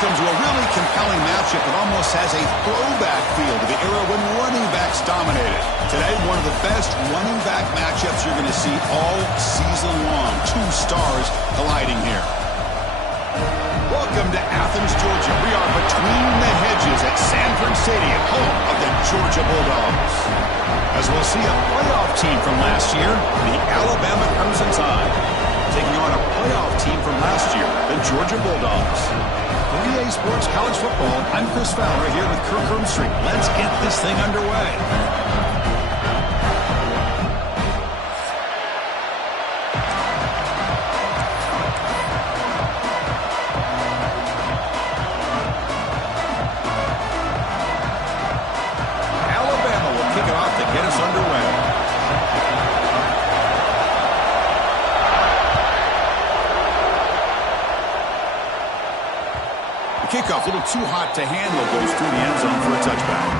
welcome to a really compelling matchup that almost has a throwback feel to the era when running backs dominated. Today, one of the best running back matchups you're going to see all season long. Two stars colliding here. Welcome to Athens, Georgia. We are between the hedges at Sanford Stadium, home of the Georgia Bulldogs. As we'll see a playoff team from last year, the Alabama Crimson Tide, taking on a playoff team from last year, the Georgia Bulldogs. For EA Sports College Football, I'm Chris Fowler here with Kirk Herbstreit. Let's get this thing underway. Kickoff, a little too hot to handle, goes through the end zone for a touchback.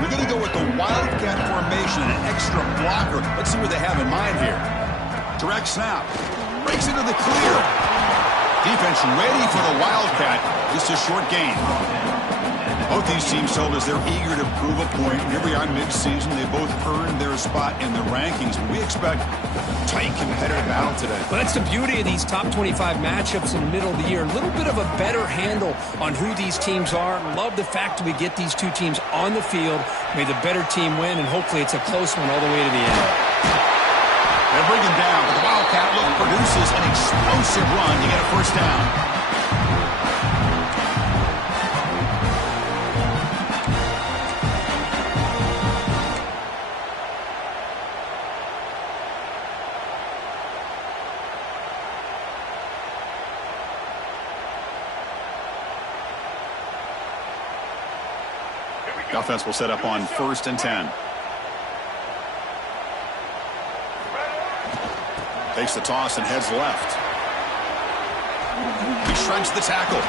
We're going to go with the Wildcat formation and an extra blocker. Let's see what they have in mind here. Direct snap. Breaks into the clear. Defense ready for the Wildcat. Just a short gain. Both these teams told us they're eager to prove a point. Here we are mid-season. They both earned their spot in the rankings. But we expect a tight, competitive battle today. Well, that's the beauty of these top 25 matchups in the middle of the year. A little bit of a better handle on who these teams are. Love the fact that we get these two teams on the field. May the better team win, and hopefully it's a close one all the way to the end. They're bringing down, but the Wildcat look produces an explosive run to get a first down. The offense will set up on 1st and 10. Takes the toss and heads left. He shreds the tackle.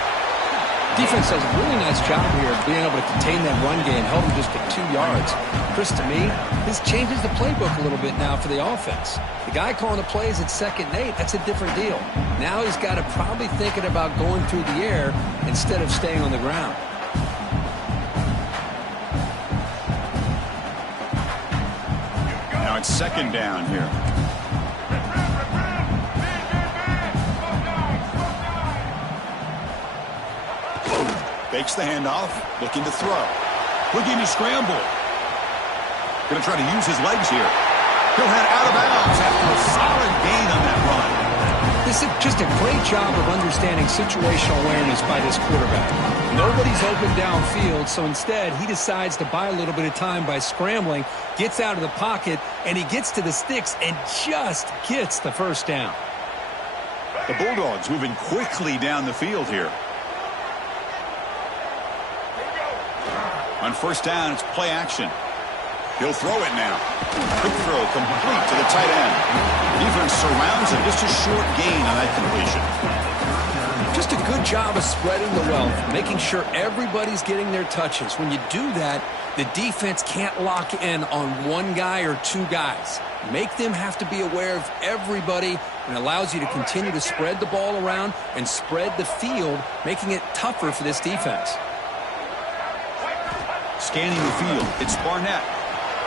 Defense does a really nice job here of being able to contain that run game, help him just get 2 yards. Chris, to me, this changes the playbook a little bit now for the offense. The guy calling the plays at 2nd and 8, that's a different deal. Now he's got to probably thinking about going through the air instead of staying on the ground. Now it's 2nd down here. Fakes the handoff, looking to throw. Looking to scramble. Going to try to use his legs here. He'll head out of bounds after a solid gain on that run. This is just a great job of understanding situational awareness by this quarterback. Nobody's open downfield, so instead he decides to buy a little bit of time by scrambling, gets out of the pocket, and he gets to the sticks and just gets the first down. The Bulldogs moving quickly down the field here. On 1st down, it's play action. He'll throw it now. Quick throw complete to the tight end. Defense surrounds him. Just a short gain on that completion. Just a good job of spreading the wealth, making sure everybody's getting their touches. When you do that, the defense can't lock in on one guy or 2 guys. Make them have to be aware of everybody, and allows you to continue to spread the ball around and spread the field, making it tougher for this defense. Scanning the field, it's Barnett.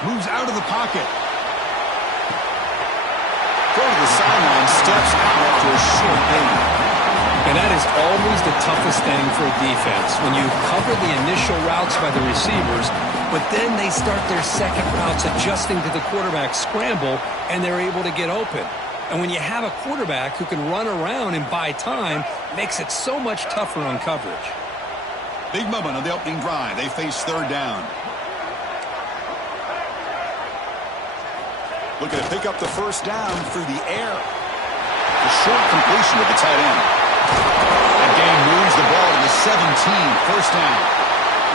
Moves out of the pocket. Go to the sideline, steps out after a short gain. And that is always the toughest thing for a defense, when you cover the initial routes by the receivers, but then they start their second routes adjusting to the quarterback's scramble, and they're able to get open. And when you have a quarterback who can run around and buy time, it makes it so much tougher on coverage. Big moment on the opening drive. They face 3rd down. Looking to pick up the first down through the air. A short completion to the tight end. That game moves the ball to the 17. First down.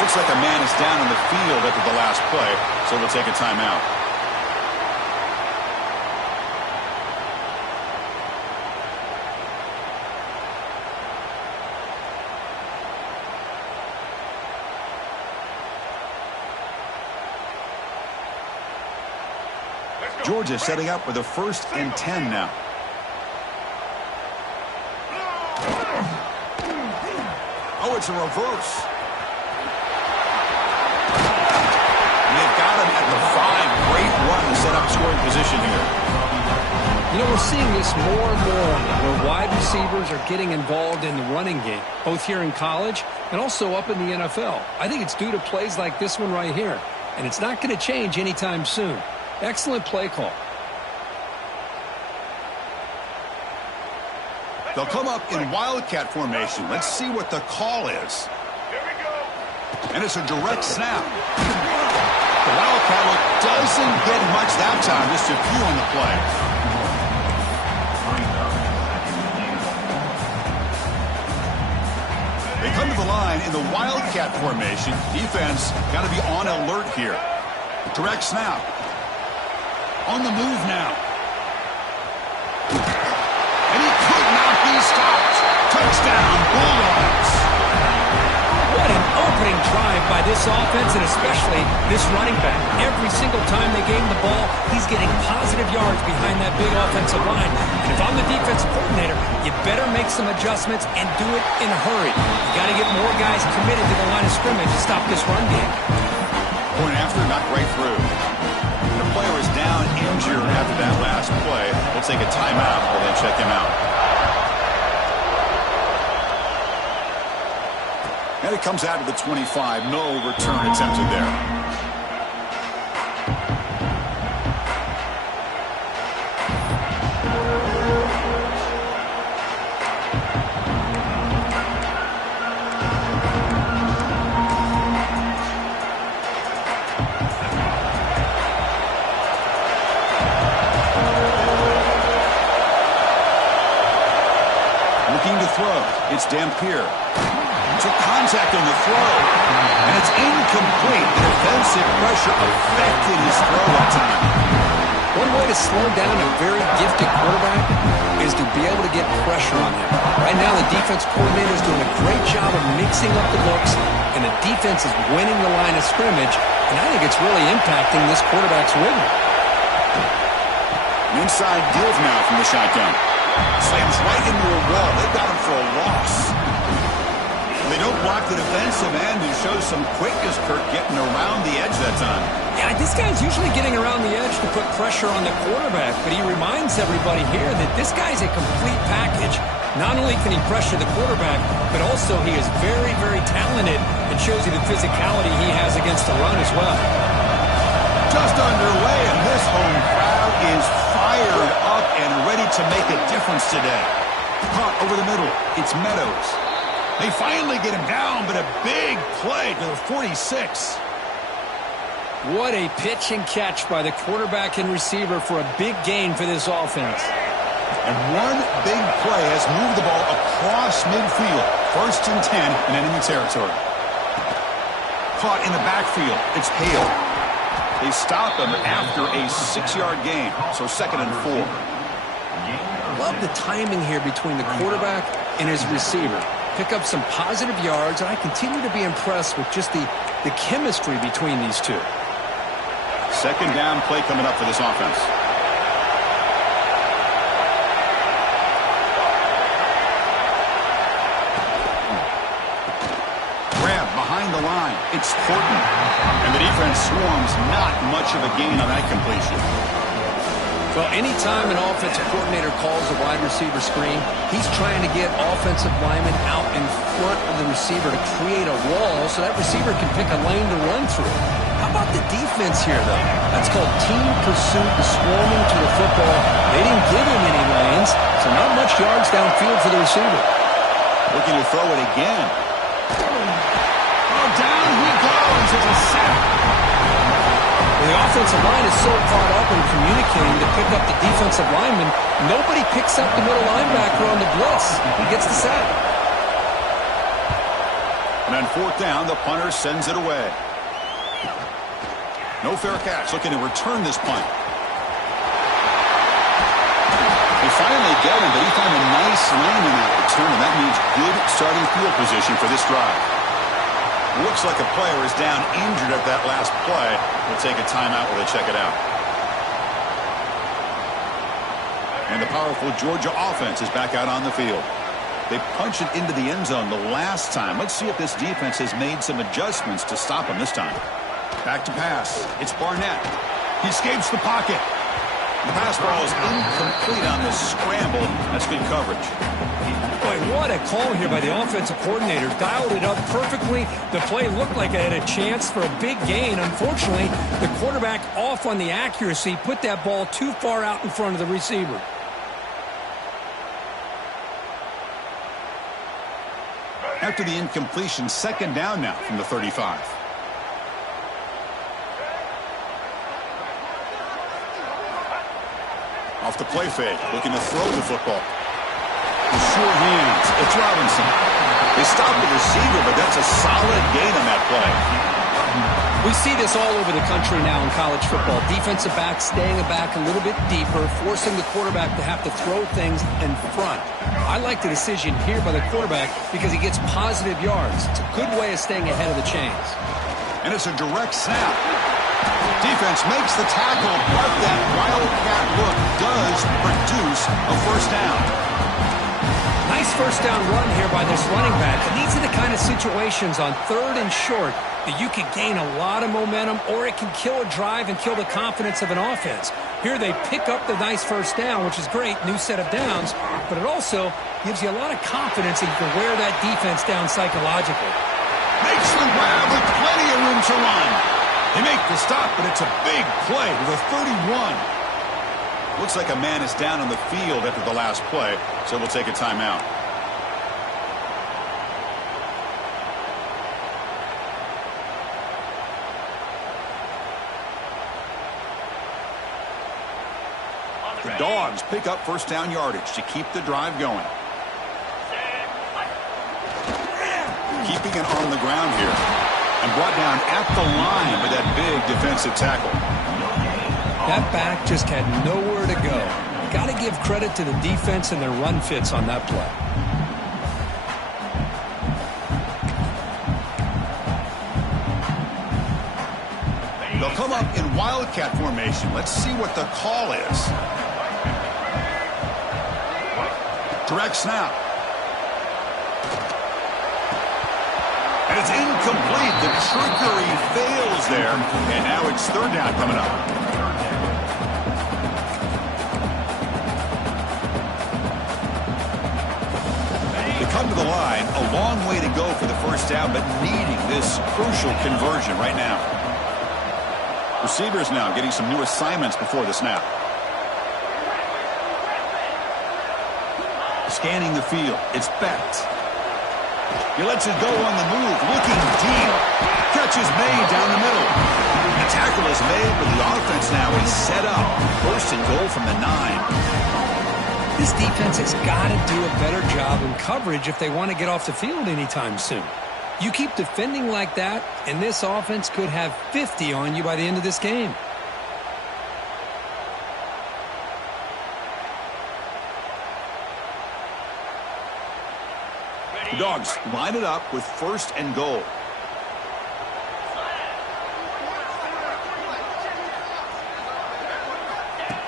Looks like a man is down on the field after the last play, so we'll take a timeout. Georgia setting up with a 1st and 10 now. Oh, it's a reverse. And they've got him at the 5. Great run to set up scoring position here. You know, we're seeing this more and more where wide receivers are getting involved in the running game, both here in college and also up in the NFL. I think it's due to plays like this one right here, and it's not going to change anytime soon. Excellent play call. They'll come up in wildcat formation. Let's see what the call is. Here we go. And it's a direct snap. The wildcat look doesn't get much that time, just a few on the play. They come to the line in the wildcat formation. Defense got to be on alert here. Direct snap. On the move now. And he could not be stopped. Touchdown, Bulldogs. What an opening drive by this offense, and especially this running back. Every single time they gave him the ball, he's getting positive yards behind that big offensive line. And if I'm the defensive coordinator, you better make some adjustments and do it in a hurry. You got to get more guys committed to the line of scrimmage to stop this run game. Point after, knocked right through. The player is down injured after that last play. We'll take a timeout while they check him out. And it comes out to the 25. No return attempted there. Looking to throw. It's Dampier. Took contact on the throw, and it's incomplete. The defensive pressure affected his throw that time. One way to slow down a very gifted quarterback is to be able to get pressure on him. Right now, the defense coordinator is doing a great job of mixing up the looks, and the defense is winning the line of scrimmage, and I think it's really impacting this quarterback's rhythm. An inside give now from the shotgun. Slams right into a wall. They've got him for a loss. They don't block the defensive end and show some quickness, Kirk, getting around the edge that time. Yeah, this guy's usually getting around the edge to put pressure on the quarterback, but he reminds everybody here that this guy's a complete package. Not only can he pressure the quarterback, but also he is very, very talented and shows you the physicality he has against the run as well. Just underway, and this home crowd is fired up and ready to make a difference today. Caught over the middle. It's Meadows. They finally get him down, but a big play to the 46. What a pitch and catch by the quarterback and receiver for a big gain for this offense. And one big play has moved the ball across midfield. 1st and 10 in enemy territory. Caught in the backfield. It's Hale. They stop him after a 6-yard gain, so 2nd and 4. Love the timing here between the quarterback and his receiver. Pick up some positive yards, and I continue to be impressed with just the chemistry between these two. 2nd down play coming up for this offense. Grab behind the line. It's Horton. And the defense swarms. Not much of a gain on that completion. Well, anytime an offensive coordinator calls a wide receiver screen, he's trying to get offensive linemen out in front of the receiver to create a wall so that receiver can pick a lane to run through. How about the defense here, though? That's called team pursuit, swarming to the football. They didn't give him any lanes, so not much yards downfield for the receiver. Looking to throw it again. Oh, down he goes. It's a sack. The offensive line is so caught up in communicating to pick up the defensive lineman, nobody picks up the middle linebacker on the blitz. He gets the sack. And on 4th down, the punter sends it away. No fair catch. Looking to return this punt. They finally get him, but he found a nice lane in that return, and that means good starting field position for this drive. Looks like a player is down injured at that last play. We'll take a timeout while they check it out. And the powerful Georgia offense is back out on the field. They punched it into the end zone the last time. Let's see if this defense has made some adjustments to stop them this time. Back to pass. It's Barnett. He escapes the pocket. The pass ball is incomplete on this scramble. That's good coverage. Boy, what a call here by the offensive coordinator. Dialed it up perfectly. The play looked like it had a chance for a big gain. Unfortunately, the quarterback off on the accuracy, put that ball too far out in front of the receiver. After the incompletion, second down now from the 35. Off the play fake, looking to throw the football. Sure hands, it's Robinson. They stopped the receiver, but that's a solid gain on that play. We see this all over the country now in college football. Defensive backs staying back a little bit deeper, forcing the quarterback to have to throw things in front. I like the decision here by the quarterback because he gets positive yards. It's a good way of staying ahead of the chains. And it's a direct snap. Defense makes the tackle, but that wildcat look does produce a first down. Nice first down run here by this running back. And these are the kind of situations on third and short that you can gain a lot of momentum, or it can kill a drive and kill the confidence of an offense. Here they pick up the nice first down, which is great, new set of downs, but it also gives you a lot of confidence that you can wear that defense down psychologically. Makes the grab with plenty of room to run. They make the stop, but it's a big play with a 31. Looks like a man is down on the field after the last play, so we'll take a timeout. The Dogs pick up first down yardage to keep the drive going. Keeping it on the ground here. And brought down at the line with that big defensive tackle. That back just had nowhere to go. Got to give credit to the defense and their run fits on that play. They'll come up in wildcat formation. Let's see what the call is. Direct snap. And it's incomplete. The trickery fails there. And now it's third down coming up. They come to the line. A long way to go for the first down, but needing this crucial conversion right now. Receivers now getting some new assignments before the snap. Scanning the field. It's Beck. He lets it go on the move, looking deep. Catch is made down the middle. The tackle is made, but the offense now is set up. First and goal from the 9. This defense has got to do a better job in coverage if they want to get off the field anytime soon. You keep defending like that, and this offense could have 50 on you by the end of this game. The Dogs line it up with first and goal.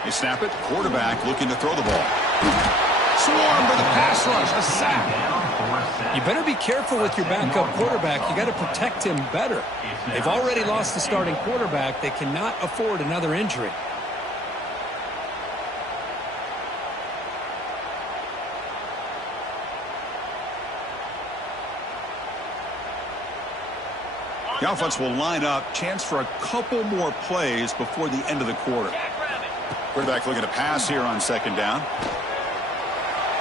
They snap it. Quarterback looking to throw the ball. Swarm for the pass rush. A sack. You better be careful with your backup quarterback. You got to protect him better. They've already lost the starting quarterback. They cannot afford another injury. The offense will line up. Chance for a couple more plays before the end of the quarter. Quarterback looking to pass here on second down.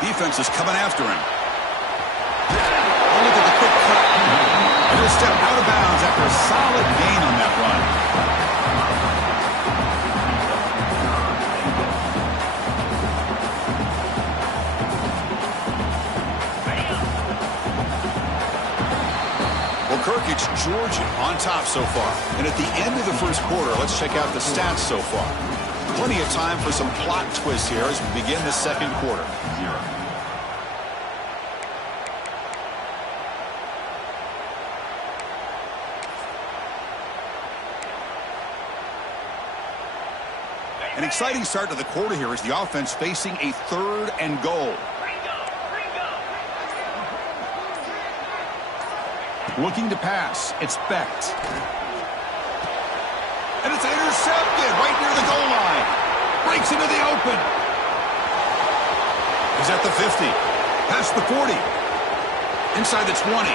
Defense is coming after him. Oh, look at the quick cut. And he'll step out of bounds after a solid gain on that run. Kirk, it's Georgia on top so far. And at the end of the first quarter, let's check out the stats so far. Plenty of time for some plot twists here as we begin the second quarter. An exciting start to the quarter here as the offense facing a 3rd and goal. Looking to pass. It's Becht. And it's intercepted right near the goal line. Breaks into the open. He's at the 50. Past the 40. Inside the 20.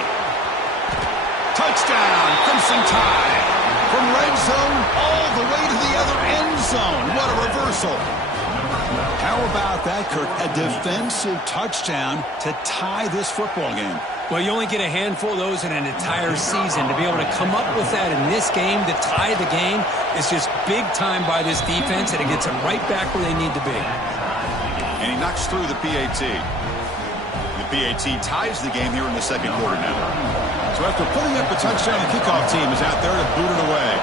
Touchdown, Crimson Tide. From red zone all the way to the other end zone. What a reversal. How about that, Kirk? A defensive touchdown to tie this football game. Well, you only get a handful of those in an entire season. To be able to come up with that in this game to tie the game is just big time by this defense, and it gets them right back where they need to be. And he knocks through the PAT. The PAT ties the game here in the 2nd quarter now. So after putting up the touchdown, the kickoff team is out there to boot it away.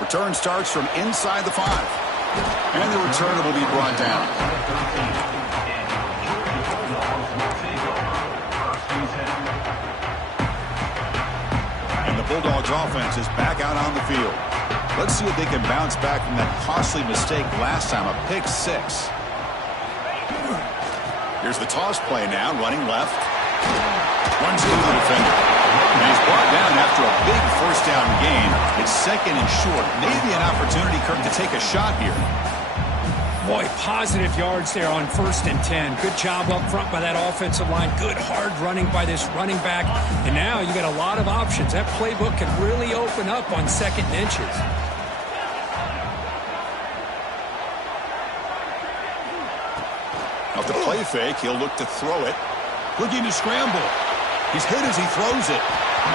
Return starts from inside the 5. And the return will be brought down. And the Bulldogs offense is back out on the field. Let's see if they can bounce back from that costly mistake last time, a pick 6. Here's the toss play now, running left. Runs into the defender. And he's brought down after a big 1st down gain. It's 2nd and short. Maybe an opportunity, Kirk, to take a shot here. Boy, positive yards there on 1st and 10. Good job up front by that offensive line. Good hard running by this running back. And now you got a lot of options. That playbook can really open up on 2nd and inches. Off the play fake, he'll look to throw it. Looking to scramble. He's hit as he throws it.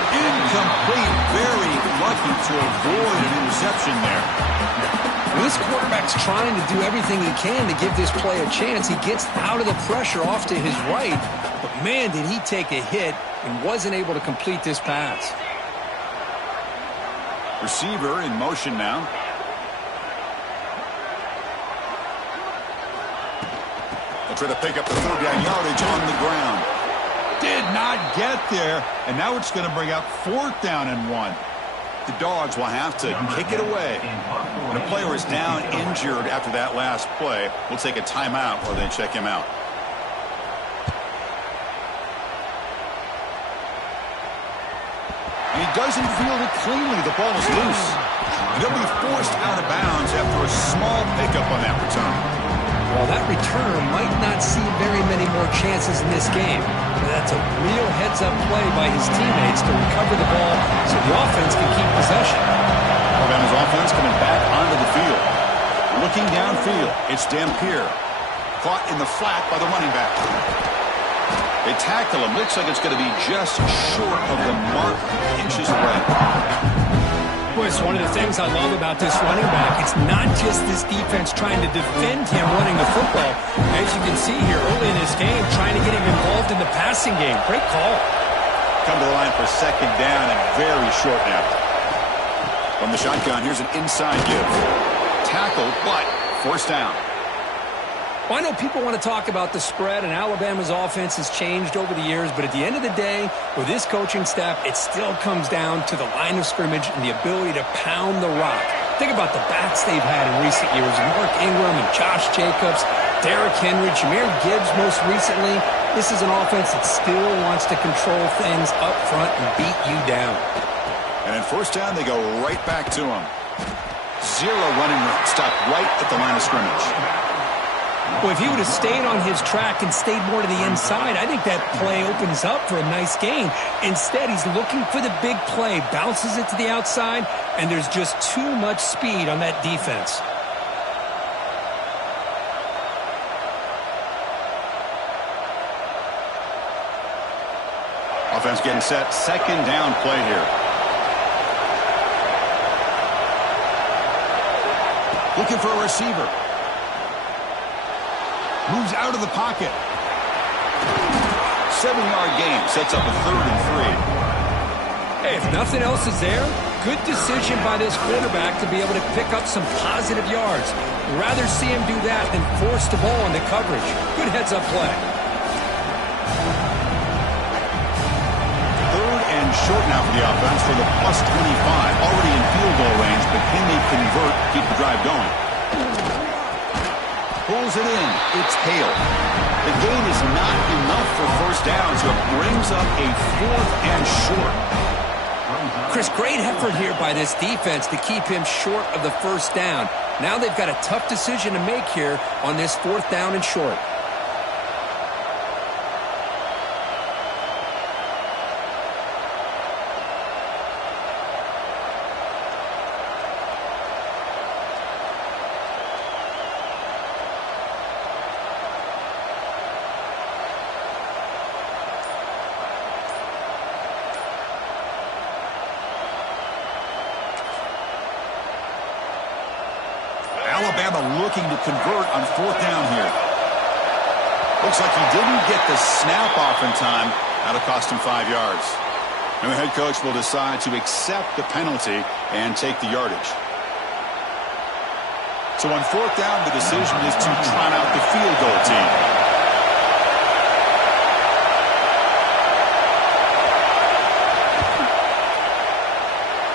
Incomplete. Very lucky to avoid an interception there. Well, this quarterback's trying to do everything he can to give this play a chance. He gets out of the pressure off to his right. But, man, did he take a hit and wasn't able to complete this pass. Receiver in motion now. They'll try to pick up the 3rd down yardage on the ground. Did not get there, and now it's going to bring up 4th down and 1. The Dogs will have to kick it away. When a player is down injured after that last play, we'll take a timeout while they check him out. And he doesn't field it cleanly. The ball is loose. And he'll be forced out of bounds after a small pickup on that return. Well, that return might not see very many more chances in this game. But that's a real heads-up play by his teammates to recover the ball so the offense can keep possession. Alabama's offense coming back onto the field. Looking downfield, it's Dampier. Caught in the flat by the running back. They tackle him. Looks like it's going to be just short of the mark, inches away. Boy, it's one of the things I love about this running back. It's not just this defense trying to defend him running the football. As you can see here early in this game, trying to get him involved in the passing game. Great call. Come to the line for 2nd down and very short now. From the shotgun, here's an inside give. Tackle, but forced down. Well, I know people want to talk about the spread, and Alabama's offense has changed over the years, but at the end of the day, with this coaching staff, it still comes down to the line of scrimmage and the ability to pound the rock. Think about the backs they've had in recent years, Mark Ingram and Josh Jacobs, Derrick Henry, Jahmyr Gibbs most recently. This is an offense that still wants to control things up front and beat you down. And in 1st down, they go right back to him. 0 running room, stopped right at the line of scrimmage. Well, if he would have stayed on his track and stayed more to the inside, I think that play opens up for a nice gain. Instead, he's looking for the big play, bounces it to the outside, and there's just too much speed on that defense. Offense getting set. 2nd down play here. Looking for a receiver. Moves out of the pocket. 7-yard gain. Sets up a 3rd and 3. Hey, if nothing else is there, good decision by this quarterback to be able to pick up some positive yards. I'd rather see him do that than force the ball into coverage. Good heads-up play. short now for the offense for the +25. Already in field goal range, but can they convert, keep the drive going? Pulls it in. It's Hale. The gain is not enough for first down, so it brings up a 4th and short. Chris, great effort here by this defense to keep him short of the first down. Now they've got a tough decision to make here on this 4th down and short. Alabama looking to convert on 4th down here. Looks like he didn't get the snap off in time. That'll cost him 5 yards. And the head coach will decide to accept the penalty and take the yardage. So on 4th down, the decision is to trot out the field goal team.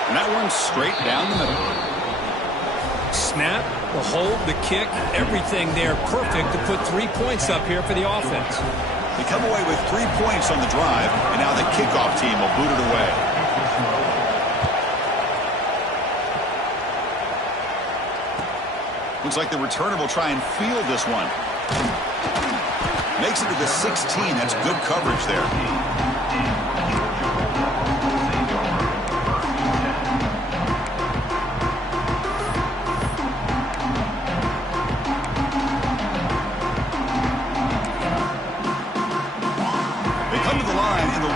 And that one's straight down the middle. Snap, the hold, the kick, everything there perfect to put 3 points up here for the offense. They come away with 3 points on the drive, and now the kickoff team will boot it away. Looks like the returner will try and field this one. Makes it to the 16. That's good coverage there.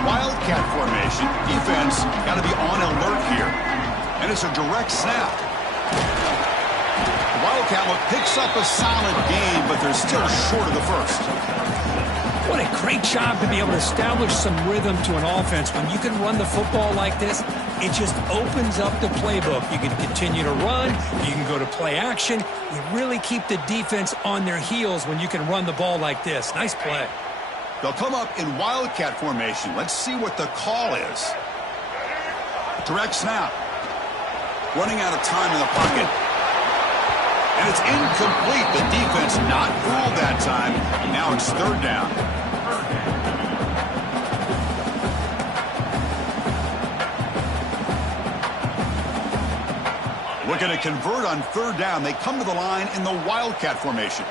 Wildcat formation. Defense got to be on alert here. And it's a direct snap. The Wildcat look picks up a solid game, but they're still short of the first. What a great job to be able to establish some rhythm to an offense. When you can run the football like this, it just opens up the playbook. You can continue to run. You can go to play action. You really keep the defense on their heels when you can run the ball like this. Nice play. They'll come up in Wildcat formation. Let's see what the call is. Direct snap. Running out of time in the pocket. And it's incomplete. The defense not fooled that time. Now it's 3rd down. Looking to convert on 3rd down. They come to the line in the Wildcat formation.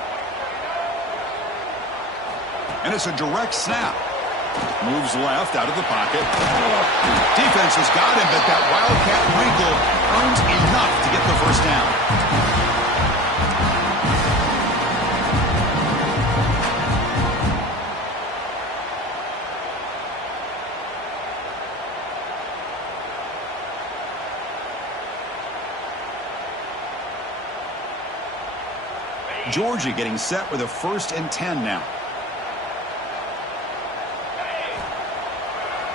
And it's a direct snap. Moves left out of the pocket. Defense has got him, but that Wildcat wrinkle earns enough to get the first down. Georgia getting set with a 1st and 10 now.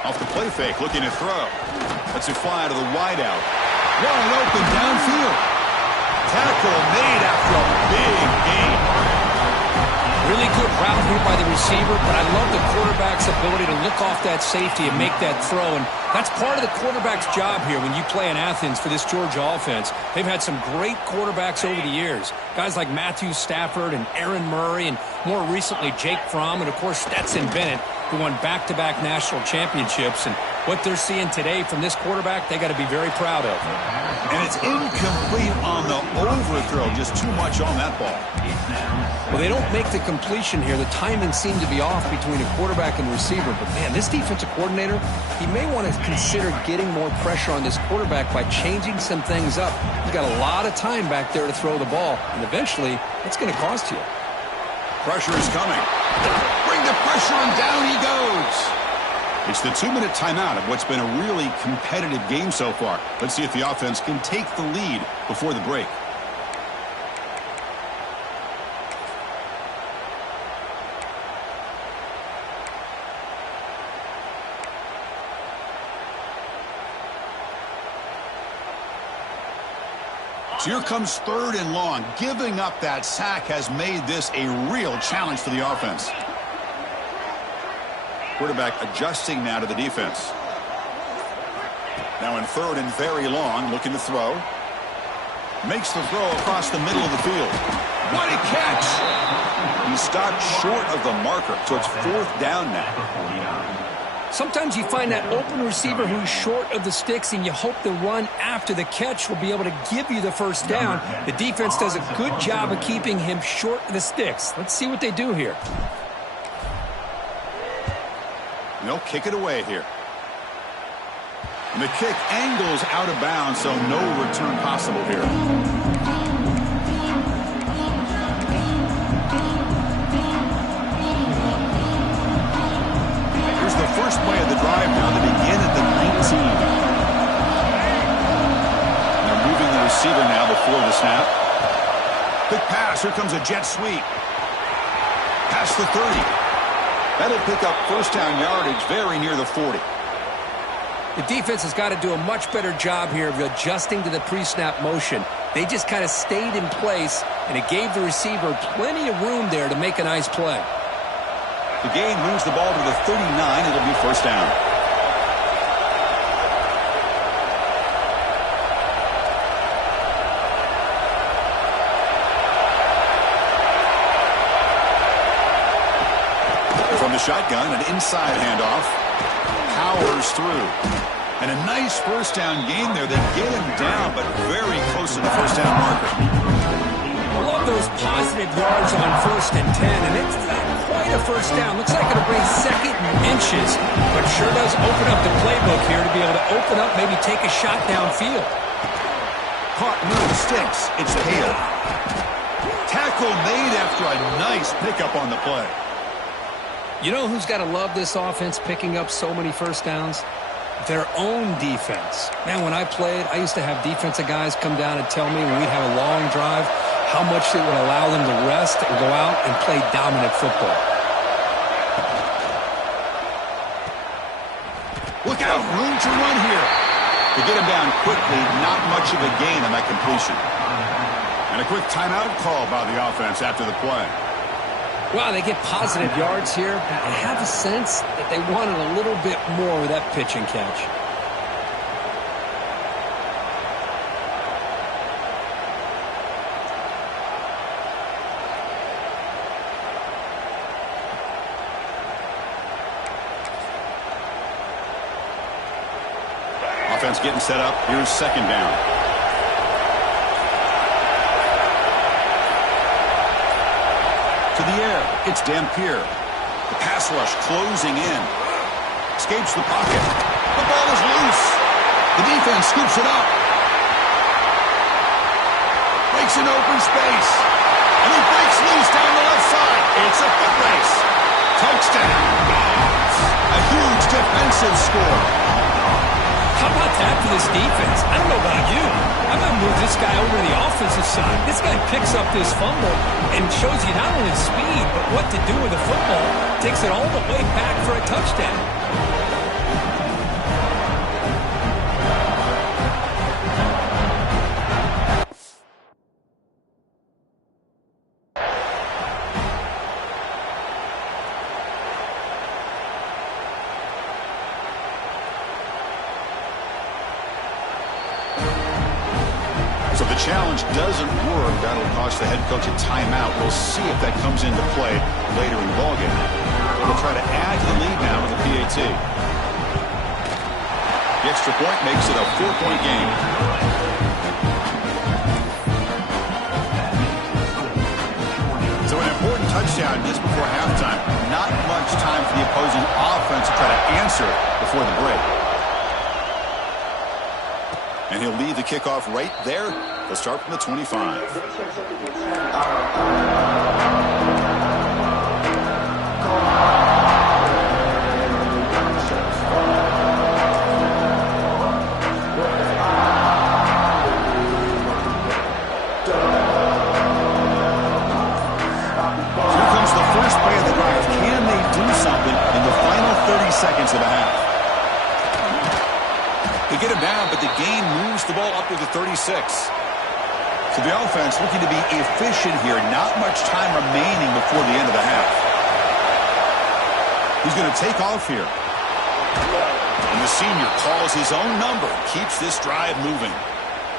Off the play fake, looking to throw. Lets it fly to the wideout. Wide open downfield. Tackle made after a big gain. Really good route here by the receiver, but I love the quarterback's ability to look off that safety and make that throw. And that's part of the quarterback's job here when you play in Athens for this Georgia offense. They've had some great quarterbacks over the years. Guys like Matthew Stafford and Aaron Murray, and more recently Jake Fromm, and of course Stetson Bennett, who won back-to-back national championships. And what they're seeing today from this quarterback, they got to be very proud of. And it's incomplete on the overthrow. Just too much on that ball. Well, they don't make the completion here. The timing seemed to be off between a quarterback and receiver. But, man, this defensive coordinator, he may want to consider getting more pressure on this quarterback by changing some things up. He's got a lot of time back there to throw the ball. And eventually, it's going to cost you. Pressure is coming. Bring the pressure, and down he goes. It's the 2-minute timeout of what's been a really competitive game so far. Let's see if the offense can take the lead before the break. So here comes 3rd and long. Giving up that sack has made this a real challenge for the offense. Quarterback adjusting now to the defense. Now in third and very long, looking to throw. Makes the throw across the middle of the field. What a catch! He stopped short of the marker, so it's fourth down now. Sometimes you find that open receiver who's short of the sticks, and you hope the run after the catch will be able to give you the first down. The defense does a good job of keeping him short of the sticks. Let's see what they do here. They'll kick it away here. And the kick angles out of bounds, so no return possible here. Here's the first play of the drive now. They begin at the 19. They're moving the receiver now before the snap. Quick pass. Here comes a jet sweep. Past the 30. That'll pick up first down yardage very near the 40. The defense has got to do a much better job here of adjusting to the pre-snap motion. They just kind of stayed in place, and it gave the receiver plenty of room there to make a nice play. The gain moves the ball to the 39. It'll be first down. From the shotgun, an inside handoff. Powers through. And a nice first down gain there. They get him down, but very close to the first down marker. I love those positive yards on 1st and 10, and it's not quite a first down. Looks like it'll bring second and inches, but sure does open up the playbook here to be able to open up, maybe take a shot downfield. Caught near the sticks. It's Hale. Tackle made after a nice pickup on the play. You know who's got to love this offense picking up so many first downs? Their own defense. Man, when I played, I used to have defensive guys come down and tell me when we'd have a long drive how much it would allow them to rest and go out and play dominant football. Look out, room to run here. To get him down quickly, not much of a gain on that completion. And a quick timeout call by the offense after the play. Wow, they get positive yards here. I have a sense that they wanted a little bit more with that pitch and catch. Offense getting set up. Here's second down. To the air, it's Dampier. The pass rush closing in. Escapes the pocket. The ball is loose. The defense scoops it up. Breaks in open space. And he breaks loose down the left side. It's a foot race. Touchdown. A huge defensive score. How about that for this defense? I don't know about you. I'm going to move this guy over to the offensive side. This guy picks up this fumble and shows you not only speed, but what to do with the football. Takes it all the way back for a touchdown. So the challenge doesn't work. That'll cost the head coach a timeout. We'll see if that comes into play later in the ballgame. They'll try to add to the lead now with the PAT. The extra point makes it a 4-point game. So an important touchdown just before halftime. Not much time for the opposing offense to try to answer before the break. And he'll leave the kickoff right there. They'll start from the 25. Here comes the first play of the drive. Can they do something in the final 30 seconds of the half? They get him down, but the gain moves the ball up to the 36. So the offense looking to be efficient here. Not much time remaining before the end of the half. He's going to take off here. And the The senior calls his own number and keeps this drive moving.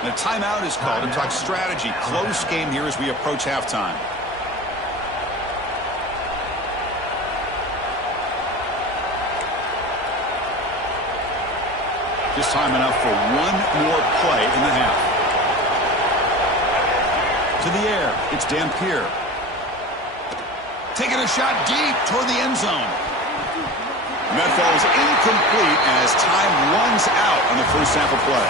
And a timeout is called to talk strategy. Close game here as we approach halftime. Just time enough for one more play in the half. To the air, it's Dampier. Taking a shot deep toward the end zone. And that falls incomplete as time runs out on the first sample play.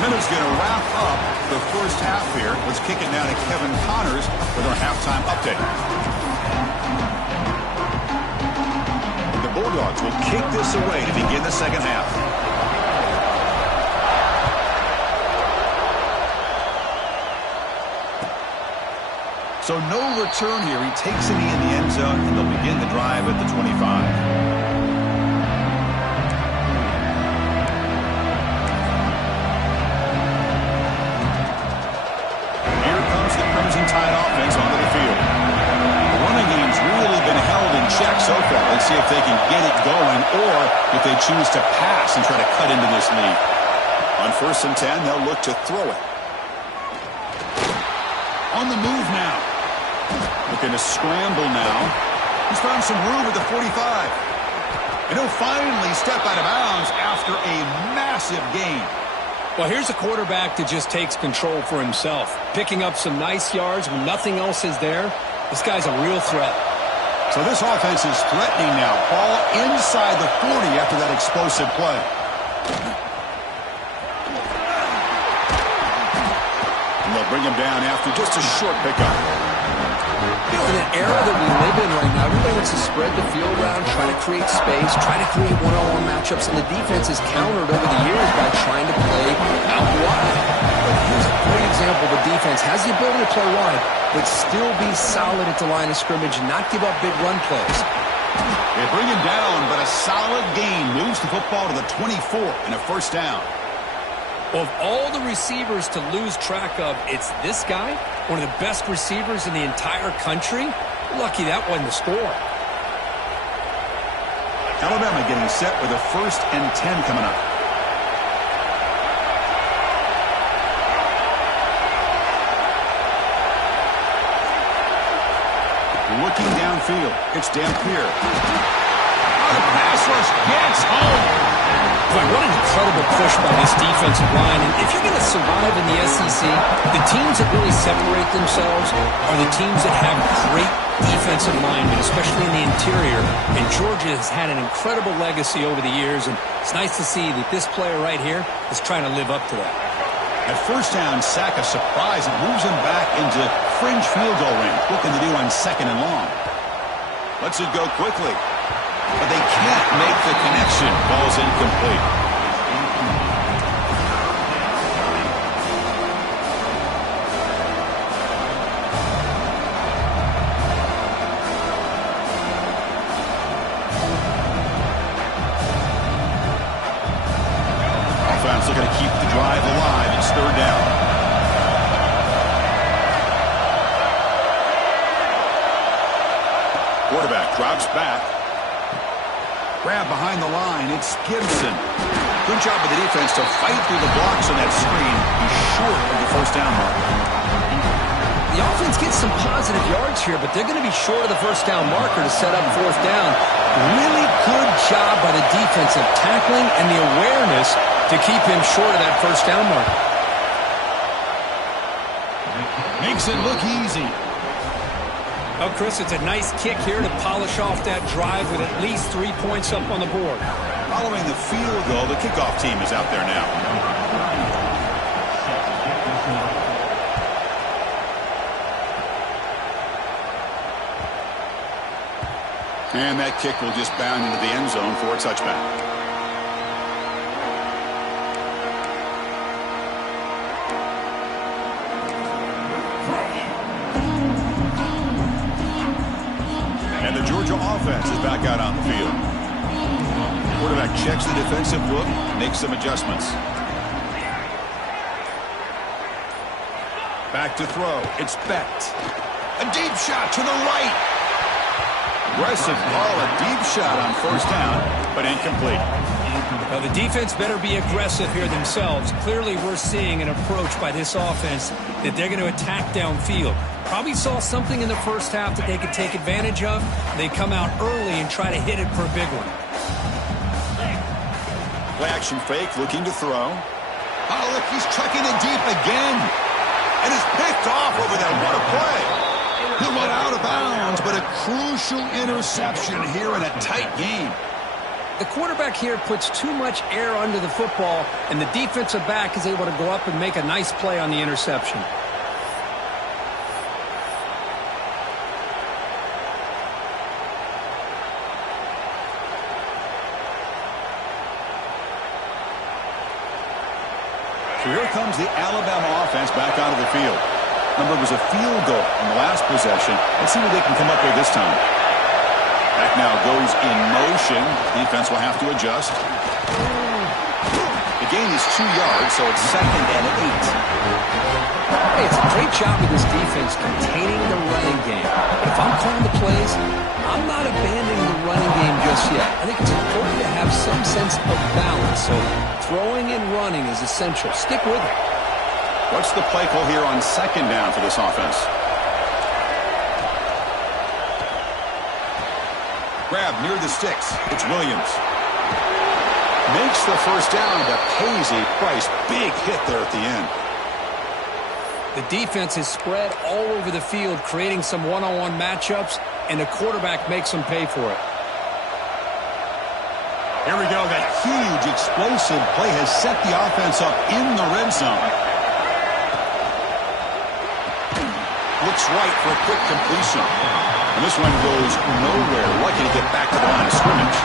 Miller's going to wrap up the first half here. Let's kick it now to Kevin Connors with our halftime update. The Bulldogs will kick this away to begin the second half. So no return here. He takes a knee in the end zone, and they'll begin the drive at the 25. Here comes the Crimson Tide offense onto the field. The running game's really been held in check so far. Let's see if they can get it going, or if they choose to pass and try to cut into this lead. On 1st and 10, they'll look to throw it. On the move now. Looking to scramble now. He's found some room at the 45. And he'll finally step out of bounds after a massive gain. Well, here's a quarterback that just takes control for himself. Picking up some nice yards when nothing else is there. This guy's a real threat. So this offense is threatening now. Ball inside the 40 after that explosive play. And they'll bring him down after just a short pickup. You know, in an era that we live in right now, everybody wants to spread the field around, try to create space, try to create one-on-one matchups, and the defense is countered over the years by trying to play out wide. But here's a great example of a defense has the ability to play wide, but still be solid at the line of scrimmage and not give up big run plays. They bring him down, but a solid gain moves the football to the 24 and a first down. Of all the receivers to lose track of, it's this guy, one of the best receivers in the entire country. Lucky that wasn't the score. Alabama getting set with a 1st and 10 coming up. Looking downfield, it's Dampier. The pass rush gets home. Boy, what an incredible push by this defensive line. And if you're going to survive in the SEC, the teams that really separate themselves are the teams that have great defensive linemen, especially in the interior. And Georgia has had an incredible legacy over the years, and it's nice to see that this player right here is trying to live up to that. At first down, sack a surprise. It moves him back into fringe field goal range. Looking to do on 2nd and long. Lets it go quickly. But they can't make the connection. Ball's incomplete. Offense looking to keep the drive alive. It's 3rd down. Quarterback drops back. Grab behind the line. It's Gibson. Good job of the defense to fight through the blocks on that screen. He's short of the 1st down mark. The offense gets some positive yards here, but they're going to be short of the 1st down marker to set up 4th down. Really good job by the defense of tackling and the awareness to keep him short of that 1st down marker. Makes it look easy. Oh, Chris, it's a nice kick here to polish off that drive with at least 3 points up on the board. Following the field goal, the kickoff team is out there now. And that kick will just bound into the end zone for a touchback. And the Georgia offense is back out on the field. Quarterback checks the defensive look, makes some adjustments. Back to throw. It's Becht. A deep shot to the right. Aggressive ball, a deep shot on 1st down, but incomplete. Well, the defense better be aggressive here themselves. Clearly, we're seeing an approach by this offense that they're going to attack downfield. Probably saw something in the first half that they could take advantage of. They come out early and try to hit it for a big one. Play action fake, looking to throw. Oh, look, he's chucking it deep again. And it's picked off over there. What a play. He went out of bounds, but a crucial interception here in a tight game. The quarterback here puts too much air under the football, and the defensive back is able to go up and make a nice play on the interception. So here comes the Alabama offense back onto the field. Remember, it was a field goal in the last possession. Let's see what they can come up with this time. Back now goes in motion. Defense will have to adjust. The gain is 2 yards, so it's 2nd and 8. Hey, it's a great job of this defense containing the running game. But if I'm calling the plays, I'm not abandoning the running game just yet. I think it's important to have some sense of balance. So throwing and running is essential. Stick with it. What's the play call here on 2nd down for this offense? Grab near the sticks. It's Williams. Makes the first down, but pays a price. Big hit there at the end. The defense is spread all over the field, creating some one-on-one matchups, and the quarterback makes them pay for it. Here we go. That huge explosive play has set the offense up in the red zone. Looks right for a quick completion. And this one goes nowhere. Lucky to get back to the line of scrimmage.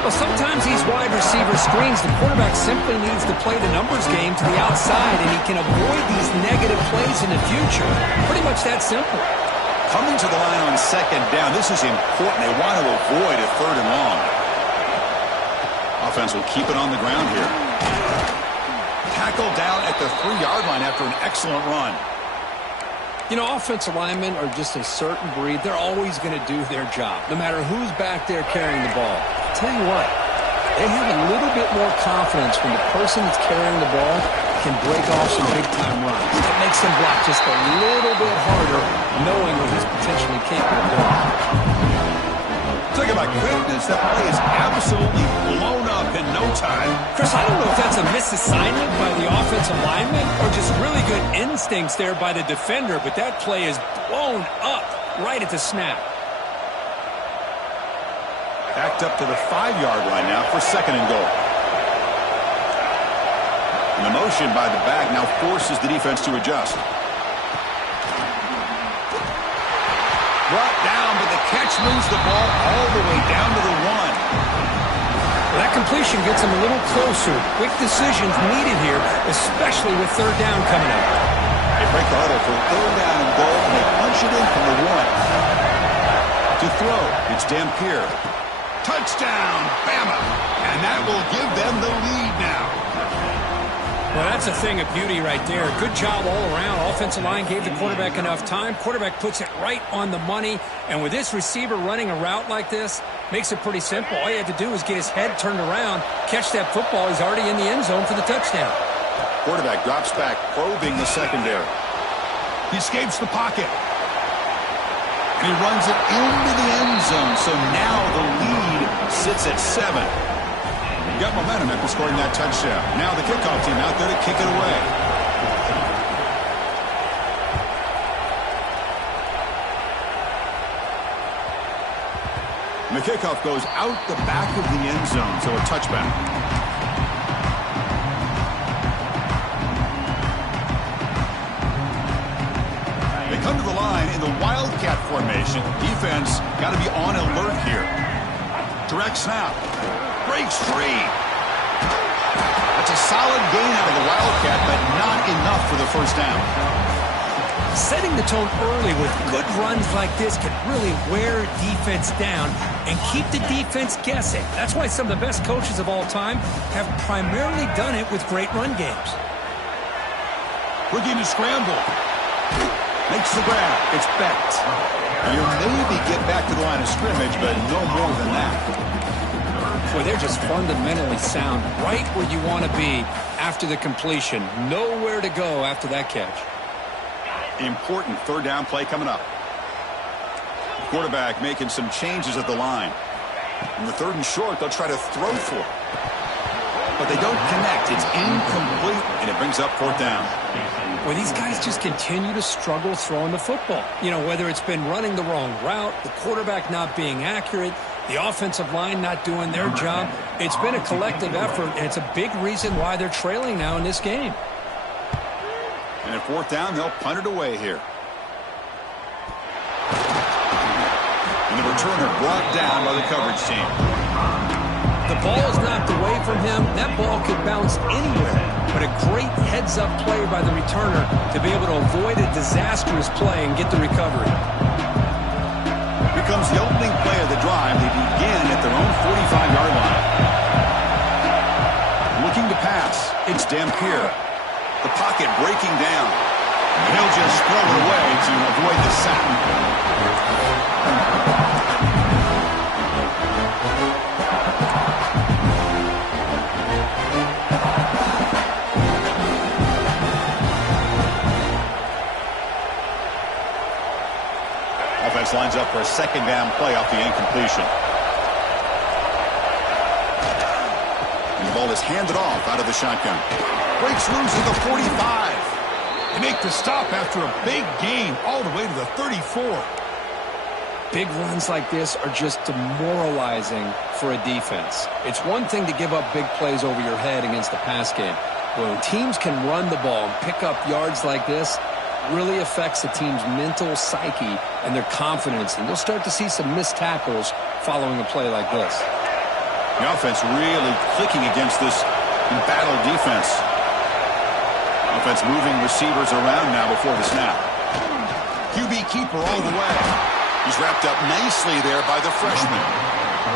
Well, sometimes these wide receiver screens, the quarterback simply needs to play the numbers game to the outside, and he can avoid these negative plays in the future. Pretty much that simple. Coming to the line on 2nd down, this is important. They want to avoid a 3rd and long. Offense will keep it on the ground here. Tackled down at the 3-yard line after an excellent run. You know, offensive linemen are just a certain breed. They're always going to do their job, no matter who's back there carrying the ball. I'll tell you what, they have a little bit more confidence when the person that's carrying the ball can break off some big-time runs. It makes them block just a little bit harder, knowing what he's potentially capable of doing. Talk about quickness. That play is absolutely blown up in no time. Chris, I don't know if that's a misassignment by the offensive lineman or just really good instincts there by the defender, but that play is blown up right at the snap. Backed up to the 5-yard line now for 2nd and goal. And the motion by the back now forces the defense to adjust. Brought down, but the catch moves the ball all the way down to the 1. Well, that completion gets him a little closer. Quick decisions needed here, especially with 3rd down coming up. They break the huddle for 3rd down and goal, and they punch it in from the 1. To throw, it's Dampier. Touchdown, Bama! And that will give them the lead now. Well, that's a thing of beauty right there. Good job all around. Offensive line gave the quarterback enough time. Quarterback puts it right on the money. And with this receiver running a route like this, makes it pretty simple. All you have to do is get his head turned around, catch that football. He's already in the end zone for the touchdown. Quarterback drops back, probing the secondary. He escapes the pocket. And he runs it into the end zone. So now the lead sits at 7. Got momentum after scoring that touchdown. Now the kickoff team out there to kick it away. And the kickoff goes out the back of the end zone, so a touchback. They come to the line in the Wildcat formation. Defense got to be on alert here. Direct snap. Breaks free. That's a solid gain out of the Wildcat, but not enough for the first down. Setting the tone early with good runs like this can really wear defense down and keep the defense guessing. That's why some of the best coaches of all time have primarily done it with great run games. Looking to scramble. Makes the grab. It's backed. You maybe get back to the line of scrimmage, but no more than that. Boy, they're just fundamentally sound, right where you want to be after the completion. Nowhere to go after that catch. Important third down play coming up. Quarterback making some changes at the line. In the third and short, they'll try to throw for it. But they don't connect. It's incomplete, and it brings up fourth down. Well, these guys just continue to struggle throwing the football. You know, whether it's been running the wrong route, the quarterback not being accurate, the offensive line not doing their job. It's been a collective effort, and it's a big reason why they're trailing now in this game. And at fourth down, they'll punt it away here. And the returner brought down by the coverage team. The ball is knocked away from him. That ball could bounce anywhere. But a great heads-up play by the returner to be able to avoid a disastrous play and get the recovery. Here comes the opening play of the drive. They begin at their own 45-yard line. Looking to pass. It's Dampier. The pocket breaking down. And he'll just throw it away to avoid the sack. Offense lines up for a second down play off the incompletion. And the ball is handed off out of the shotgun. Breaks loose at the 45. They make the stop after a big gain all the way to the 34. Big runs like this are just demoralizing for a defense. It's one thing to give up big plays over your head against the pass game. When teams can run the ball and pick up yards like this, really affects the team's mental psyche and their confidence. And you'll start to see some missed tackles following a play like this. The offense really clicking against this embattled defense. Offense moving receivers around now before the snap. QB keeper all the way. He's wrapped up nicely there by the freshman.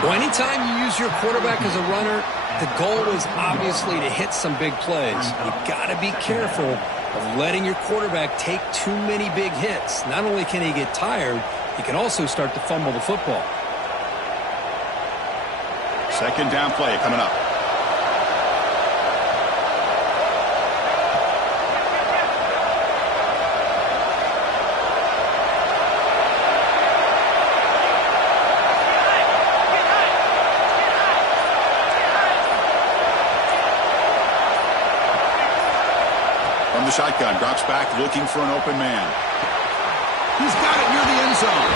Well, anytime you use your quarterback as a runner, the goal is obviously to hit some big plays. You got to be careful of letting your quarterback take too many big hits. Not only can he get tired, he can also start to fumble the football. Second down play coming up. From the shotgun, drops back looking for an open man. He's got it near the end zone.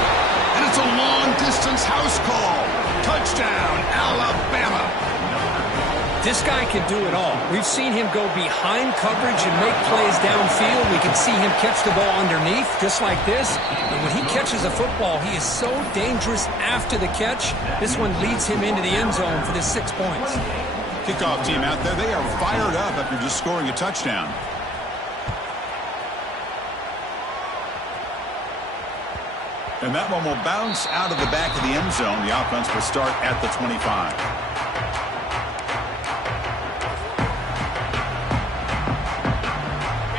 And it's a long-distance house call. Touchdown, Alabama. This guy can do it all. We've seen him go behind coverage and make plays downfield. We can see him catch the ball underneath, just like this. And when he catches a football, he is so dangerous after the catch. This one leads him into the end zone for the 6 points. Kickoff team out there, they are fired up after just scoring a touchdown. And that one will bounce out of the back of the end zone. The offense will start at the 25.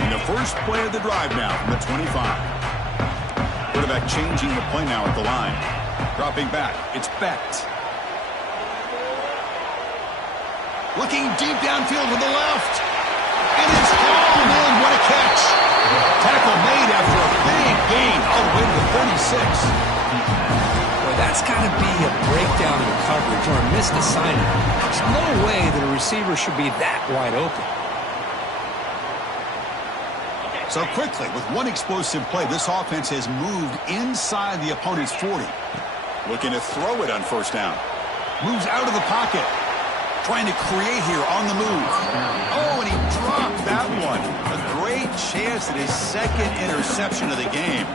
And the first play of the drive now from the 25. Quarterback changing the play now at the line. Dropping back. It's Becht. Looking deep downfield to the left. And it's hauled in. What a catch. Tackle made after a big gain all the way to the 36. Boy, that's got to be a breakdown in coverage or a missed assignment. There's no way that a receiver should be that wide open. So quickly, with one explosive play, this offense has moved inside the opponent's 40. Looking to throw it on first down. Moves out of the pocket. Trying to create here on the move. Oh, and he dropped that one. A great chance at his second interception of the game.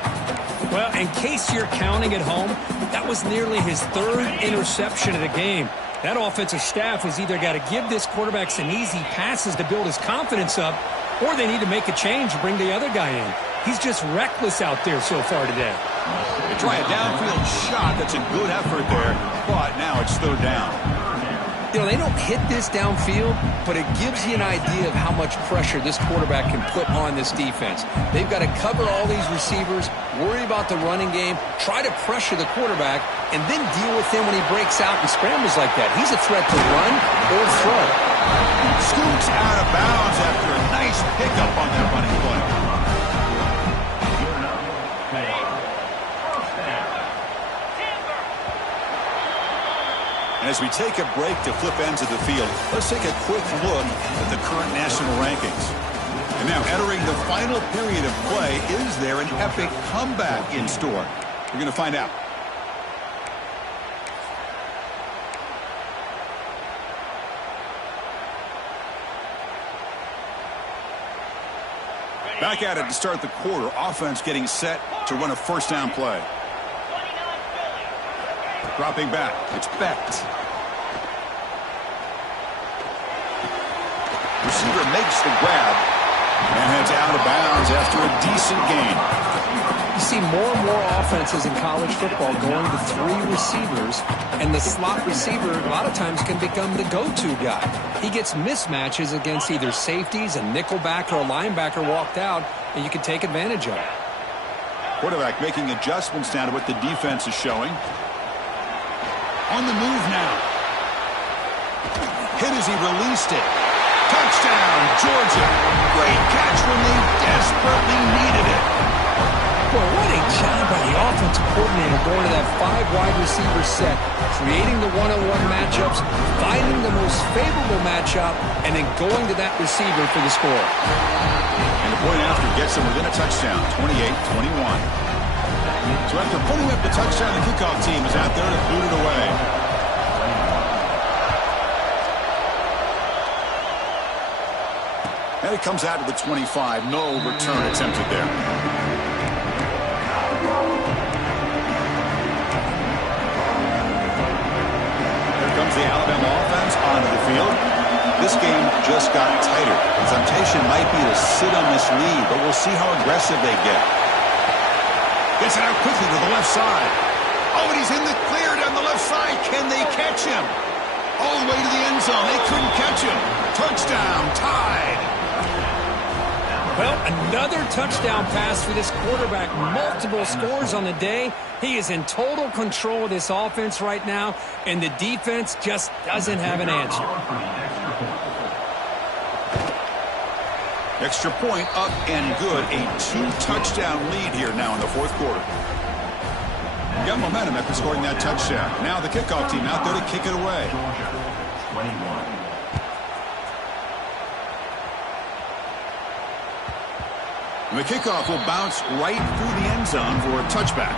Well, in case you're counting at home, that was nearly his third interception of the game. That offensive staff has either got to give this quarterback some easy passes to build his confidence up, or they need to make a change and bring the other guy in. He's just reckless out there so far today. They try a downfield shot. That's a good effort there, but now it's third down. You know, they don't hit this downfield, but it gives you an idea of how much pressure this quarterback can put on this defense. They've got to cover all these receivers, worry about the running game, try to pressure the quarterback, and then deal with him when he breaks out and scrambles like that. He's a threat to run or throw. Scoots out of bounds after a nice pickup on that running play. And as we take a break to flip ends of the field, let's take a quick look at the current national rankings. And now entering the final period of play, is there an epic comeback in store? We're going to find out. Back at it to start the quarter. Offense getting set to run a first down play. Dropping back. It's Becht. Receiver makes the grab and heads out of bounds after a decent gain. You see more and more offenses in college football going to 3 receivers, and the slot receiver a lot of times can become the go-to guy. He gets mismatches against either safeties, a nickelback, or a linebacker walked out, and you can take advantage of it. Quarterback making adjustments down to what the defense is showing. On the move now. Hit as he released it. Touchdown, Georgia. Great catch when they desperately needed it. Boy, what a job by the offensive coordinator going to that 5 wide receiver set, creating the one-on-one matchups, finding the most favorable matchup, and then going to that receiver for the score. And the point after gets them within a touchdown, 28-21. So after putting up the touchdown, the kickoff team is out there to boot it away. And it comes out to the 25. No return attempted there. Here comes the Alabama offense onto the field. This game just got tighter. The temptation might be to sit on this lead, but we'll see how aggressive they get. Gets it out quickly to the left side. Oh, and he's in the clear down the left side. Can they catch him? All the way to the end zone. They couldn't catch him. Touchdown, tied. Well, another touchdown pass for this quarterback. Multiple scores on the day. He is in total control of this offense right now, and the defense just doesn't have an answer. Extra point up and good. A 2-touchdown lead here now in the fourth quarter. Got momentum after scoring that touchdown. Now the kickoff team out there to kick it away. And the kickoff will bounce right through the end zone for a touchback.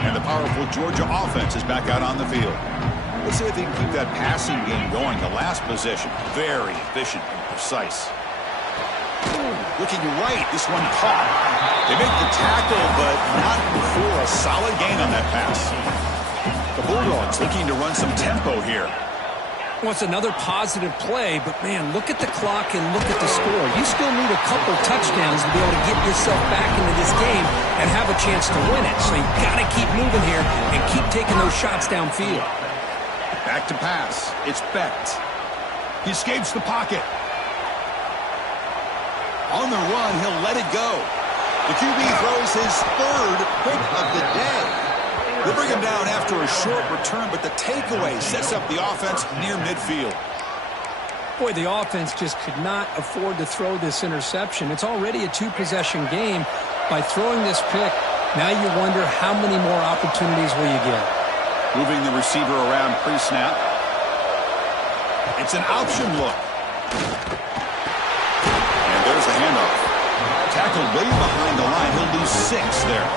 And the powerful Georgia offense is back out on the field. Let's see if they can keep that passing game going. The last possession, very efficient and precise. Looking right, this one caught. They make the tackle, but not before a solid gain on that pass. The Bulldogs looking to run some tempo here. Well, it's another positive play, but, man, look at the clock and look at the score. You still need a couple touchdowns to be able to get yourself back into this game and have a chance to win it. So you've got to keep moving here and keep taking those shots downfield. Back to pass. It's Becht. He escapes the pocket. On the run, he'll let it go. The QB throws his 3rd pick of the day. They'll bring him down after a short return, but the takeaway sets up the offense near midfield. Boy, the offense just could not afford to throw this interception. It's already a 2-possession game. By throwing this pick, now you wonder how many more opportunities will you get. Moving the receiver around pre-snap. It's an option look. And there's the handoff. Tackled way behind the line. He'll lose 6 there.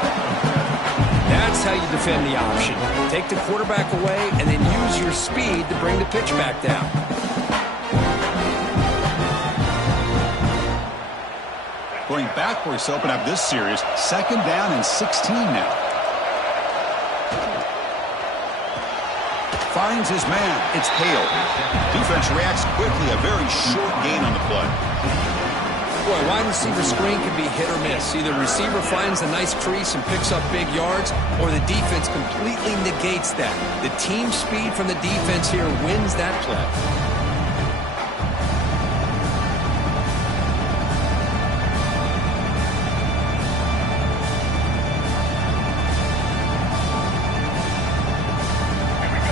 That's how you defend the option. Take the quarterback away and then use your speed to bring the pitch back down. Going backwards to open up this series. 2nd down and 16 now. 5 finds his man. It's Hale. Defense reacts quickly. A very short gain on the play. Boy, wide receiver screen can be hit or miss. Either receiver finds a nice crease and picks up big yards, or the defense completely negates that. The team speed from the defense here wins that play.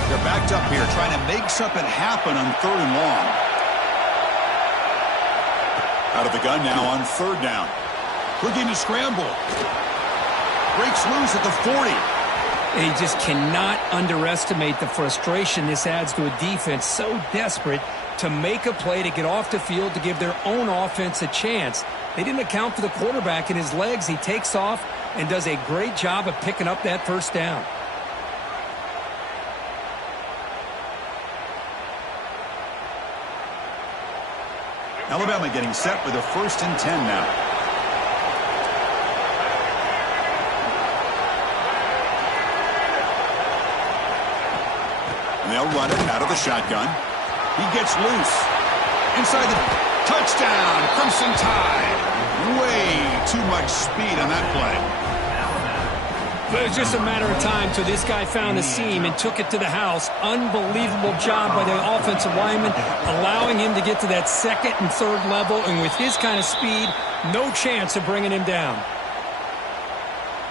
They're backed up here, trying to make something happen on 3rd and long. Out of the gun now on 3rd down. Looking to scramble. Breaks loose at the 40. He just cannot underestimate the frustration this adds to a defense so desperate to make a play to get off the field to give their own offense a chance. They didn't account for the quarterback in his legs. He takes off and does a great job of picking up that 1st down. Alabama getting set with a 1st and 10 now. And they'll run it out of the shotgun. He gets loose. Inside the touchdown, Crimson Tide. Way too much speed on that play. But it was just a matter of time till this guy found a seam and took it to the house. Unbelievable job by the offensive lineman, allowing him to get to that 2nd and 3rd level. And with his kind of speed, no chance of bringing him down.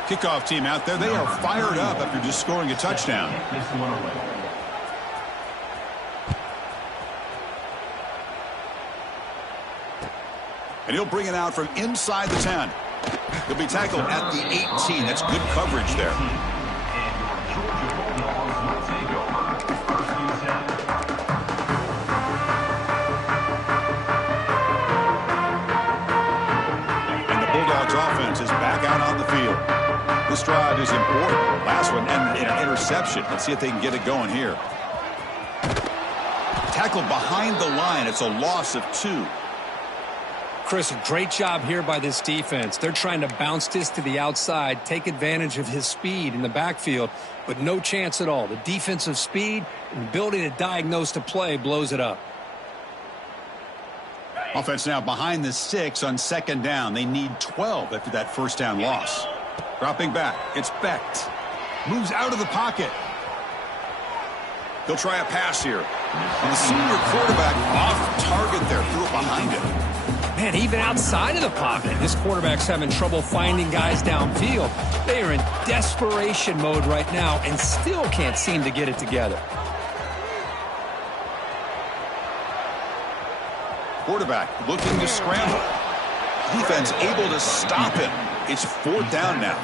Kickoff team out there. They are fired up after just scoring a touchdown. And he'll bring it out from inside the 10. He'll be tackled at the 18. That's good coverage there. And the Bulldogs offense is back out on the field. This drive is important. Last one ended in an interception. Let's see if they can get it going here. Tackled behind the line. It's a loss of 2. Chris, a great job here by this defense. They're trying to bounce this to the outside, take advantage of his speed in the backfield, but no chance at all. The defensive speed and ability to diagnose the play blows it up. Offense now behind the 6 on 2nd down. They need 12 after that 1st down loss. Dropping back. It's Becht. Moves out of the pocket. He'll try a pass here. And the senior quarterback off target there. Threw it behind him. Man, even outside of the pocket, this quarterback's having trouble finding guys downfield. They are in desperation mode right now and still can't seem to get it together. Quarterback looking to scramble. Defense able to stop him. It's 4th down now.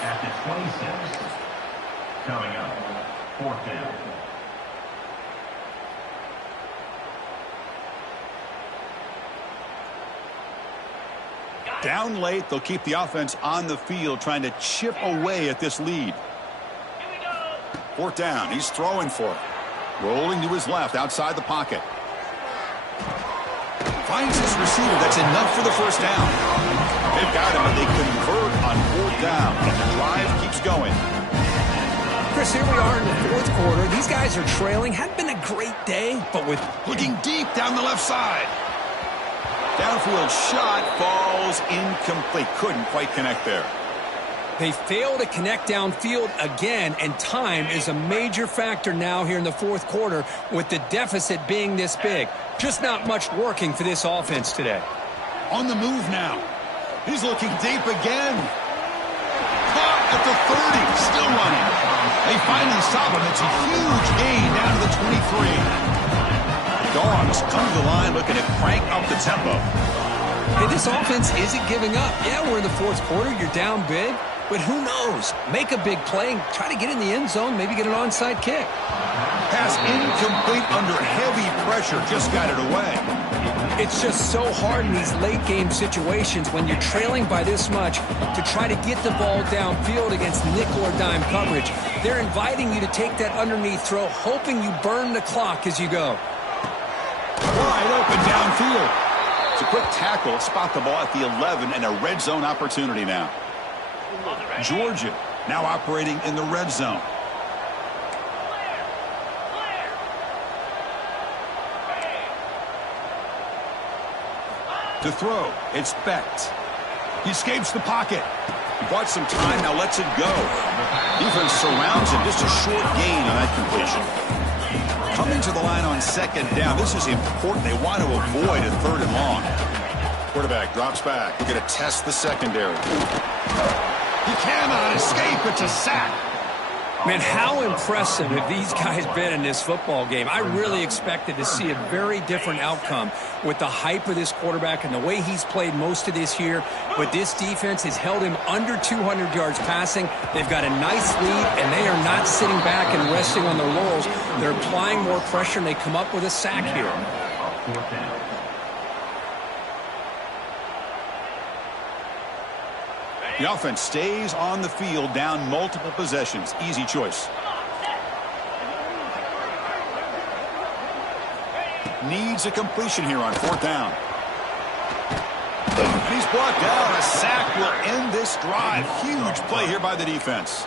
At the 26. Coming up, 4th down. Down late, they'll keep the offense on the field trying to chip away at this lead. 4th down, he's throwing for it. Rolling to his left outside the pocket. Finds his receiver. That's enough for the 1st down. They've got him, and they convert on 4th down, and the drive keeps going. Chris, here we are in the 4th quarter. These guys are trailing. Hadn't been a great day, but with looking deep down the left side. Downfield shot falls incomplete. Couldn't quite connect there. They fail to connect downfield again, and time is a major factor now here in the 4th quarter with the deficit being this big. Just not much working for this offense today. On the move now. He's looking deep again. Caught at the 30. Still running. They finally stop him. It's a huge gain down to the 23. Dogs come to the line looking to crank up the tempo. Hey, this offense isn't giving up. Yeah, we're in the 4th quarter. You're down big. But who knows? Make a big play. Try to get in the end zone. Maybe get an onside kick. Pass incomplete under heavy pressure. Just got it away. It's just so hard in these late game situations when you're trailing by this much to try to get the ball downfield against nickel or dime coverage. They're inviting you to take that underneath throw, hoping you burn the clock as you go. Wide open downfield. It's a quick tackle. Spot the ball at the 11 and a red zone opportunity now. Georgia now operating in the red zone. To throw, it's Becht. He escapes the pocket. He bought some time, now lets it go. Defense surrounds him. Just a short gain on that completion. Coming to the line on second down. This is important. They want to avoid a third and long. Quarterback drops back. We're going to test the secondary. He cannot escape. It's a sack. Man, how impressive have these guys been in this football game? I really expected to see a very different outcome with the hype of this quarterback and the way he's played most of this year. But this defense has held him under 200 yards passing. They've got a nice lead, and they are not sitting back and resting on their laurels. They're applying more pressure, and they come up with a sack here. The offense stays on the field, down multiple possessions. Easy choice. Needs a completion here on fourth down. And he's brought down. A sack will end this drive. Huge play here by the defense.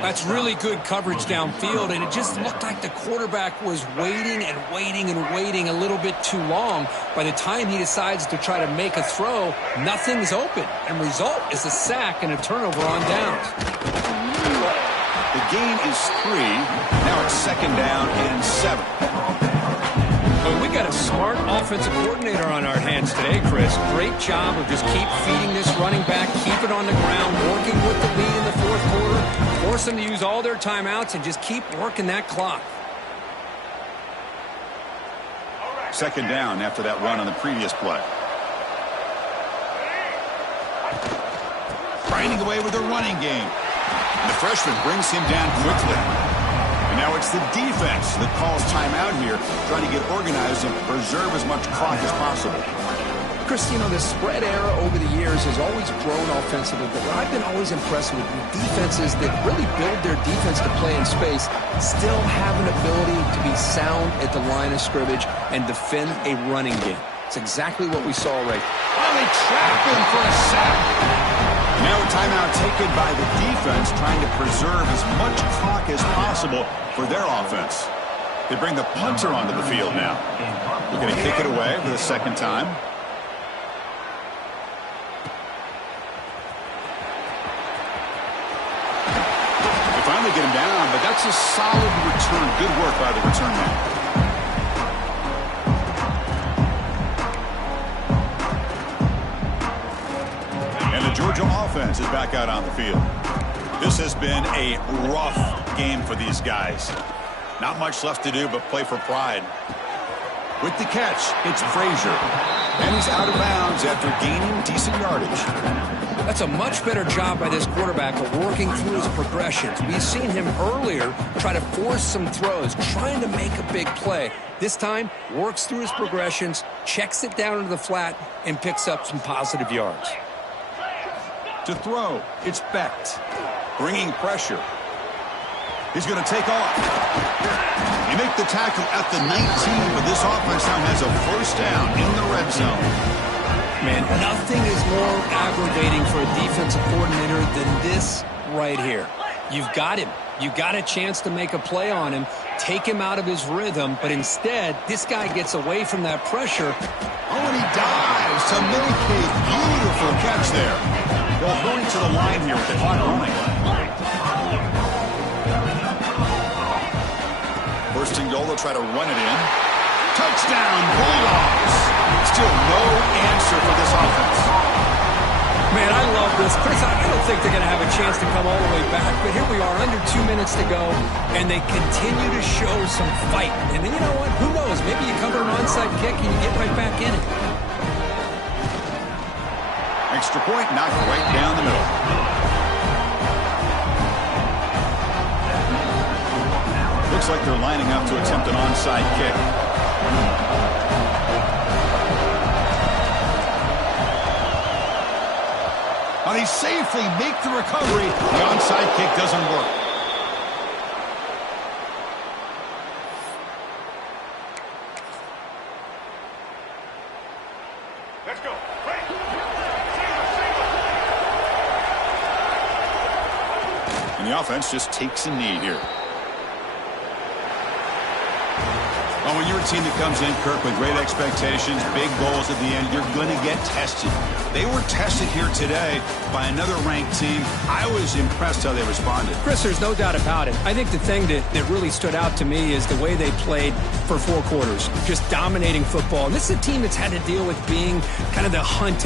That's really good coverage downfield, and it just looked like the quarterback was waiting and waiting and waiting a little bit too long. By the time he decides to try to make a throw, nothing's open, and result is a sack and a turnover on downs. The gain is 3. Now it's second down and 7. Well, we got a smart offensive coordinator on our hands today, Chris. Great job of just keep feeding this running back, keep it on the ground, working with the lead in the fourth quarter, force them to use all their timeouts, and just keep working that clock. Second down after that run on the previous play. Grinding away with a running game. And the freshman brings him down quickly. And now it's the defense that calls timeout here, trying to get organized and preserve as much clock as possible. Chris, you know, the spread era over the years has always grown offensively, but what I've been always impressed with defenses that really build their defense to play in space still have an ability to be sound at the line of scrimmage and defend a running game. It's exactly what we saw right. Oh, they trap him for a sack. Now a timeout taken by the defense, trying to preserve as much clock as possible for their offense. They bring the punter onto the field now. They're going to kick it away for the second time. They finally get him down, but that's a solid return. Good work by the return man. Georgia offense is back out on the field. This has been a rough game for these guys. Not much left to do but play for pride. With the catch, it's Frazier. And he's out of bounds after gaining decent yardage. That's a much better job by this quarterback of working through his progressions. We've seen him earlier try to force some throws, trying to make a big play. This time, works through his progressions, checks it down into the flat, and picks up some positive yards. To throw, it's Becht. Bringing pressure. He's going to take off. You make the tackle at the 19, but this offense now has a first down in the red zone. Man, nothing is more aggravating for a defensive coordinator than this right here. You've got him. You've got a chance to make a play on him, take him out of his rhythm, but instead, this guy gets away from that pressure. Oh, and he dives to make a beautiful catch there. Well, going to the line here with the clock running. First and goal, they'll try to run it in. Touchdown, Bulldogs. Still no answer for this offense. Man, I love this. Chris, I don't think they're going to have a chance to come all the way back, but here we are, under 2 minutes to go, and they continue to show some fight. And you know what? Who knows? Maybe you cover an onside kick and you get right back in it. Extra point knocked right down the middle. Looks like they're lining up to attempt an onside kick. Now they safely make the recovery. The onside kick doesn't work. Let's go. And the offense just takes a knee here. Well, when you're a team that comes in, Kirk, with great expectations, big goals at the end, you're going to get tested. They were tested here today by another ranked team. I was impressed how they responded. Chris, there's no doubt about it. I think the thing that really stood out to me is the way they played for 4 quarters, just dominating football. And this is a team that's had to deal with being kind of the hunted.